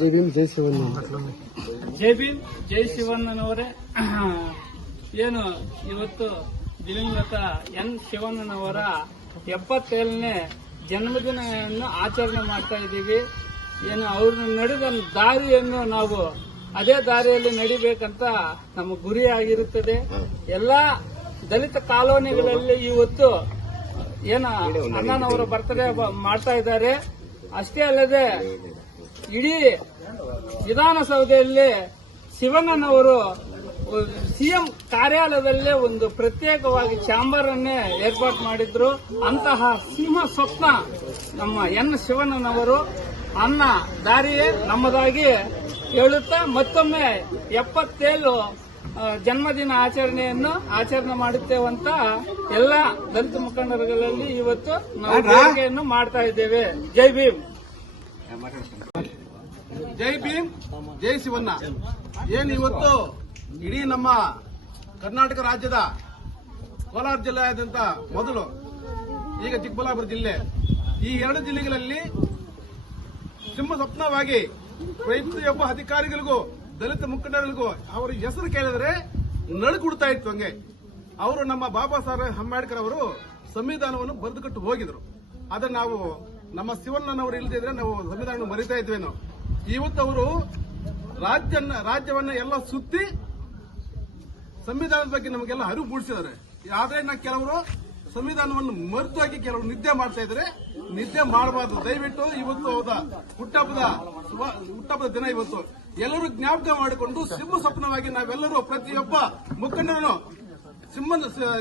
ಜೈ ಭೀಮ್ ಜೈ ಶಿವಣ್ಣ. ಜೈ ಭೀಮ್ ಜೈ ಶಿವಣ್ಣನವರೇ, ಏನು ಇವತ್ತು ದಿವಂಗತ ಎನ್ ಶಿವಣ್ಣನವರ 77ನೇ ಜನ್ಮದಿನವನ್ನು ಆಚರಣೆ ಮಾಡ್ತಾ ಇದ್ದೀವಿ. ಏನು ಅವ್ರನ್ನ ನಡೆದ ದಾರಿಯನ್ನು ನಾವು ಅದೇ ದಾರಿಯಲ್ಲಿ ನಡಿಬೇಕಂತ ನಮ್ಮ ಗುರಿ ಆಗಿರುತ್ತದೆ. ಎಲ್ಲಾ ದಲಿತ ಕಾಲೋನಿಗಳಲ್ಲಿ ಇವತ್ತು ಅಣ್ಣನವರ ಬರ್ತ್ಡೇ ಮಾಡ್ತಾ ಇದ್ದಾರೆ. ಅಷ್ಟೇ ಅಲ್ಲದೆ ಇಡೀ ವಿಧಾನಸೌಧದಲ್ಲಿ ಶಿವಣ್ಣನವರು ಸಿಎಂ ಕಾರ್ಯಾಲಯದಲ್ಲೇ ಒಂದು ಪ್ರತ್ಯೇಕವಾಗಿ ಚಾಂಬರ್ ಅನ್ನೇ ಏರ್ಪಾಡು ಮಾಡಿದ್ರು. ಅಂತಹ ಸಿಂಹ ಸ್ವಪ್ನ ನಮ್ಮ ಎನ್ ಶಿವಣ್ಣನವರು ಅನ್ನ ದಾರಿಯೇ ನಮ್ಮದಾಗಿ ಹೇಳುತ್ತಾ ಮತ್ತೊಮ್ಮೆ 77 ಜನ್ಮದಿನ ಆಚರಣೆ ಮಾಡುತ್ತೇವಂತ ಎಲ್ಲ ದಲಿತ ಮುಖಂಡರುಗಳಲ್ಲಿ ಇವತ್ತು ನಾವು ಬೇಡಿಕೆಯನ್ನು ಮಾಡ್ತಾ ಇದ್ದೇವೆ. ಜೈ ಭೀಮ್. ಜೈ ಭೀಮ್ ಜೈ ಶಿವಣ್ಣ. ಏನು ಇವತ್ತು ಇಡೀ ನಮ್ಮ ಕರ್ನಾಟಕ ರಾಜ್ಯದ ಕೋಲಾರ ಜಿಲ್ಲೆಯಾದ್ಯಂತ ಮೊದಲು, ಈಗ ಚಿಕ್ಕಬಳ್ಳಾಪುರ ಜಿಲ್ಲೆ, ಈ 2 ಜಿಲ್ಲೆಗಳಲ್ಲಿ ಸಿಂಹ ಸ್ವಪ್ನವಾಗಿ ಪ್ರತಿಯೊಬ್ಬ ಅಧಿಕಾರಿಗಳಿಗೂ ದಲಿತ ಮುಖಂಡರಿಗೂ ಅವರ ಹೆಸರು ಕೇಳಿದ್ರೆ ನಡುಗುಡ್ತಾ ಇತ್ತು. ಹಂಗೆ ಅವರು ನಮ್ಮ ಬಾಬಾ ಸಾಹೇಬ್ ಅಂಬೇಡ್ಕರ್ ಅವರು ಸಂವಿಧಾನವನ್ನು ಬರೆದುಕೊಟ್ಟು ಹೋಗಿದ್ರು. ಆದ್ರೆ ನಾವು ನಮ್ಮ ಶಿವಣ್ಣನವರು ಇಲ್ಲದಿದ್ರೆ ನಾವು ಸಂವಿಧಾನ ಮರಿತಾ ಇದ್ವೇನೋ. ಇವತ್ತು ಅವರು ರಾಜ್ಯವನ್ನ ಎಲ್ಲ ಸುತ್ತಿ ಸಂವಿಧಾನದ ಬಗ್ಗೆ ನಮಗೆಲ್ಲ ಅರಿವು ಮೂಡಿಸಿದ್ದಾರೆ. ಆದ್ರೆ ಕೆಲವರು ಸಂವಿಧಾನವನ್ನು ಮರೆತಾಗಿ ಕೆಲವರು ನಿದ್ದೆ ಮಾಡ್ತಾ ಇದ್ರೆ ನಿದ್ದೆ ಮಾಡಬಾರ್ದು. ದಯವಿಟ್ಟು ಇವತ್ತು ಹುಟ್ಟಹಬ್ಬದ ದಿನ ಇವತ್ತು ಎಲ್ಲರೂ ಜ್ಞಾಪಕ ಮಾಡಿಕೊಂಡು ಸಿಂಹ ಸ್ವಪ್ನವಾಗಿ ನಾವೆಲ್ಲರೂ ಪ್ರತಿಯೊಬ್ಬ ಮುಖಂಡರನ್ನು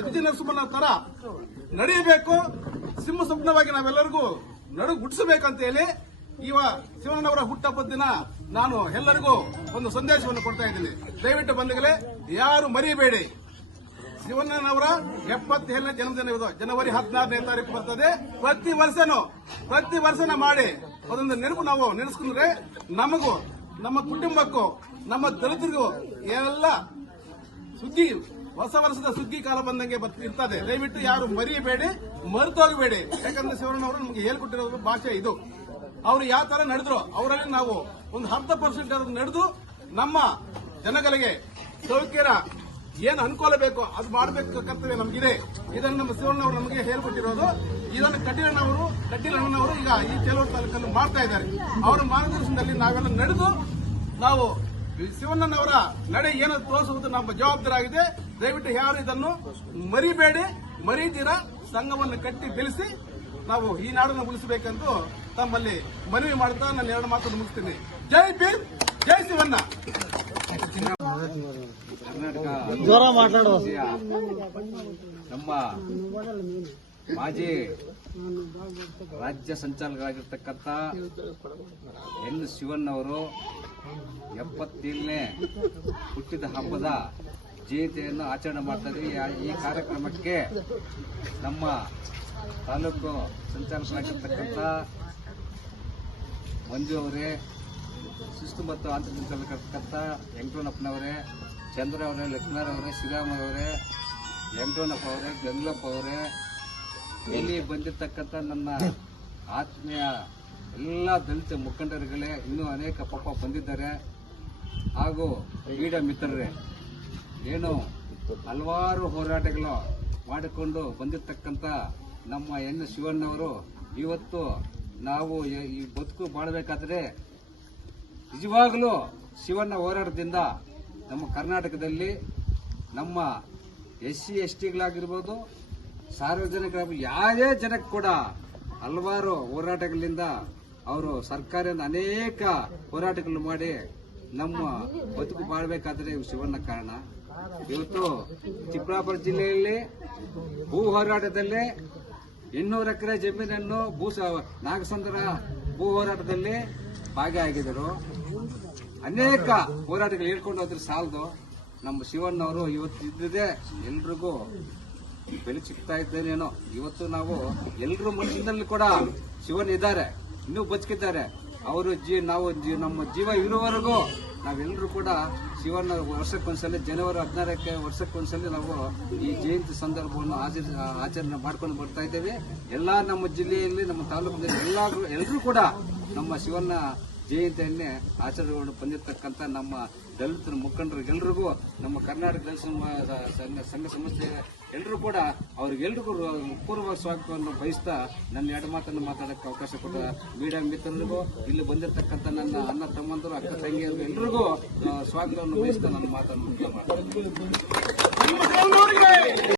ವಿಜಯ ನರಸಿಂಹನ ತರ ನಡೆಯಬೇಕು. ಸಿಂಹ ಸ್ವಪ್ನವಾಗಿ ನಾವೆಲ್ಲರಿಗೂ ನಡುಗುಡಿಸಬೇಕಂತ ಹೇಳಿ ಶಿವಣ್ಣನವರ ಹುಟ್ಟಹಬ್ಬದ ದಿನ ನಾನು ಎಲ್ಲರಿಗೂ ಒಂದು ಸಂದೇಶವನ್ನು ಕೊಡ್ತಾ ಇದ್ದೀನಿ. ದಯವಿಟ್ಟು ಬಂಧುಗಳೇ, ಯಾರು ಮರಿಬೇಡಿ. ಶಿವಣ್ಣನವರ 77ನೇ ಜನ್ಮದಿನ ಇದು ಜನವರಿ 16ನೇ ತಾರೀಕು ಬರ್ತದೆ. ಪ್ರತಿ ವರ್ಷನೂ ಮಾಡಿ ಅದೊಂದು ನೆನಪು ನಾವು ನೆನೆಸ್ಕೊಂಡ್ರೆ ನಮಗೂ, ನಮ್ಮ ಕುಟುಂಬಕ್ಕೂ, ನಮ್ಮ ದಲಿತರಿಗೂ ಎಲ್ಲ ಹೊಸ ವರ್ಷದ ಸುಗ್ಗಿ ಕಾಲ ಬಂದಂಗೆ ಇರ್ತದೆ. ದಯವಿಟ್ಟು ಯಾರು ಮರಿಯಬೇಡಿ, ಮರೆತೋಗಬೇಡಿ. ಯಾಕಂದ್ರೆ ಶಿವಣ್ಣನವರು ನಮಗೆ ಹೇಳ್ಕೊಟ್ಟಿರೋ ಭಾಷೆ ಇದು. ಅವರು ಯಾವ ತರ ನಡೆದ್ರು ಅವರಲ್ಲಿ ನಾವು ಒಂದು 10% ನಡೆದು ನಮ್ಮ ಜನಗಳಿಗೆ ಸೌಕರ್ಯ ಏನು ಅನುಕೂಲ ಬೇಕು ಅದು ಮಾಡಬೇಕು ಕರ್ತವ್ಯ ನಮಗಿದೆ. ಇದನ್ನು ನಮ್ಮ ಶಿವಣ್ಣವರು ನಮಗೆ ಹೇಳ್ಕೊಟ್ಟಿರೋದು. ಇದನ್ನು ಕಟೀಲಣ್ಣನವರು ಈಗ ಈ ಚೇಲೂರು ತಾಲೂಕನ್ನು ಮಾಡ್ತಾ ಇದ್ದಾರೆ. ಅವರ ಮಾರ್ಗದರ್ಶನದಲ್ಲಿ ನಾವೆಲ್ಲ ನಡೆದು ನಾವು ಶಿವಣ್ಣನವರ ನಡೆ ಏನು ತೋರಿಸುವುದು ನಮ್ಮ ಜವಾಬ್ದಾರಿ ಆಗಿದೆ. ದಯವಿಟ್ಟು ಯಾರು ಇದನ್ನು ಮರಿಬೇಡಿ. ಮರೀತೀರಾ ಸಂಘವನ್ನು ಕಟ್ಟಿ ಬೆಳೆಸಿ ನಾವು ಈ ನಾಡನ್ನು ಉಳಿಸಬೇಕೆಂದು ತಮ್ಮಲ್ಲಿ ಮನವಿ ಮಾಡುತ್ತಾ ನಾನು 2 ಮಾತನ್ನು ಮುಗಿಸ್ತೀನಿ. ಜೈ ಭೀಮ್ ಜೈ ಶಿವಣ್ಣ. ನಮ್ಮ ಮಾಜಿ ರಾಜ್ಯ ಸಂಚಾಲಕರಾಗಿರ್ತಕ್ಕಂಥ ಎನ್ ಶಿವಣ್ಣವರು 77ನೇ ಹುಟ್ಟಿದ ಹಬ್ಬದ ಜಯಂತಿಯನ್ನು ಆಚರಣೆ ಮಾಡ್ತಾ ಇದ್ವಿ. ಈ ಕಾರ್ಯಕ್ರಮಕ್ಕೆ ನಮ್ಮ ತಾಲೂಕು ಸಂಚಾಲಕರಾಗಿರ್ತಕ್ಕಂಥ ಮಂಜು ಅವರೇ, ಶಿಸ್ತು ಮತ್ತು ಆಂತರಿಕ ಸಂಚಾಲಕರಾಗಿರ್ತಕ್ಕಂಥ ವೆಂಕಟರಮಣಪ್ಪನವರೇ, ಚಂದ್ರ ಅವರೇ, ಲಕ್ಷ್ಮಣರವರೇ, ಶ್ರೀರಾಮರವರೇ, ವೆಂಕಟರಮಣಪ್ಪ ಅವರೇ, ಗಂಗಪ್ಪ ಅವರೇ, ಇಲ್ಲಿ ಬಂದಿರತಕ್ಕಂಥ ನನ್ನ ಆತ್ಮೀಯ ಎಲ್ಲ ದಲಿತ ಮುಖಂಡರುಗಳೇ, ಇನ್ನೂ ಅನೇಕ ಪಾಪ ಬಂದಿದ್ದಾರೆ. ಹಾಗೂ ಕ್ರೀಡಾ ಮಿತ್ರರೇ, ಏನು ಹಲವಾರು ಹೋರಾಟಗಳು ಮಾಡಿಕೊಂಡು ಬಂದಿರತಕ್ಕಂಥ ನಮ್ಮ ಎನ್ ಶಿವಣ್ಣವರು ಇವತ್ತು ನಾವು ಈ ಬದುಕು ಬಾಳಬೇಕಾದ್ರೆ ನಿಜವಾಗಲೂ ಶಿವಣ್ಣ ಹೋರಾಟದಿಂದ ನಮ್ಮ ಕರ್ನಾಟಕದಲ್ಲಿ ನಮ್ಮ SC STಗಳಾಗಿರ್ಬೋದು, ಸಾರ್ವಜನಿಕರಾಗಿ ಯಾವುದೇ ಜನಕ್ಕೆ ಕೂಡ ಹಲವಾರು ಹೋರಾಟಗಳಿಂದ ಅವರು ಸರ್ಕಾರದಿಂದ ಅನೇಕ ಹೋರಾಟಗಳು ಮಾಡಿ ನಮ್ಮ ಬದುಕು ಬಾಳಬೇಕಾದ್ರೆ ಶಿವಣ್ಣ ಕಾರಣ. ಇವತ್ತು ಚಿಕ್ಕಬಳ್ಳಾಪುರ ಜಿಲ್ಲೆಯಲ್ಲಿ ಭೂ ಹೋರಾಟದಲ್ಲಿ 800 ಎಕರೆ ಜಮೀನನ್ನು ನಾಗಸಂದ್ರ ಭೂ ಹೋರಾಟದಲ್ಲಿ ಭಾಗಿಯಾಗಿದ್ದರು. ಅನೇಕ ಹೋರಾಟಗಳು ಹೇಳ್ಕೊಂಡು ಹೋದ್ರೆ ಸಾಲದು. ನಮ್ಮ ಶಿವಣ್ಣವರು ಇವತ್ತು ಇದ್ದಿದೆ ಎಲ್ರಿಗೂ ಬೆಲೆ ಸಿಗ್ತಾ ಇದ್ದೇನೇನೋ. ಇವತ್ತು ನಾವು ಎಲ್ಲರೂ ಮನಸ್ಸಿನಲ್ಲಿ ಕೂಡ ಶಿವಣ್ಣ ಇದ್ದಾರೆ, ಇನ್ನೂ ಬದುಕಿದ್ದಾರೆ. ಅವರು ನಮ್ಮ ಜೀವ ಇರುವವರೆಗೂ ನಾವೆಲ್ಲರೂ ಕೂಡ ಶಿವಣ್ಣ ವರ್ಷಕ್ಕೊಂದ್ಸಲ ಜನವರಿ 16ಕ್ಕೆ ವರ್ಷಕ್ಕೊಂದ್ಸಲ ನಾವು ಈ ಜಯಂತಿ ಸಂದರ್ಭವನ್ನು ಆಚರಣೆ ಮಾಡ್ಕೊಂಡು ಬರ್ತಾ ಇದ್ದೇವೆ. ಎಲ್ಲ ನಮ್ಮ ಜಿಲ್ಲೆಯಲ್ಲಿ, ನಮ್ಮ ತಾಲೂಕಿನಲ್ಲಿ ಎಲ್ಲರೂ ಕೂಡ ನಮ್ಮ ಶಿವಣ್ಣ ಜಯಂತಿಯನ್ನೇ ಆಚರಣೆಗೊಂಡು ಬಂದಿರತಕ್ಕಂಥ ನಮ್ಮ ದಲಿತರ ಮುಖಂಡರಿಗೆಲ್ರಿಗೂ ನಮ್ಮ ಕರ್ನಾಟಕ ದಲಿತ ಸಂಘ ಸಂಸ್ಥೆ ಎಲ್ಲರೂ ಕೂಡ ಅವ್ರಿಗೆಲ್ರಿಗೂ ಪೂರ್ವ ಸ್ವಾಗತವನ್ನು ಬಯಸ್ತಾ ನನ್ನ ಎರಡು ಮಾತನ್ನು ಮಾತಾಡೋಕ್ಕೆ ಅವಕಾಶ ಕೊಟ್ಟ ಮೀಡಿಯಾ ಮಿತ್ರರಿಗೂ ಇಲ್ಲಿ ಬಂದಿರತಕ್ಕಂಥ ನನ್ನ ಅಣ್ಣ ತಮ್ಮಂದರು ಅಕ್ಕ ತಂಗಿಯರಿಗೂ ಎಲ್ರಿಗೂ ಸ್ವಾಗತವನ್ನು ಬಯಸ್ತಾ ನನ್ನ ಮಾತನ್ನು ಮುಕ್ತಾಯ ಮಾಡ್ತೀನಿ.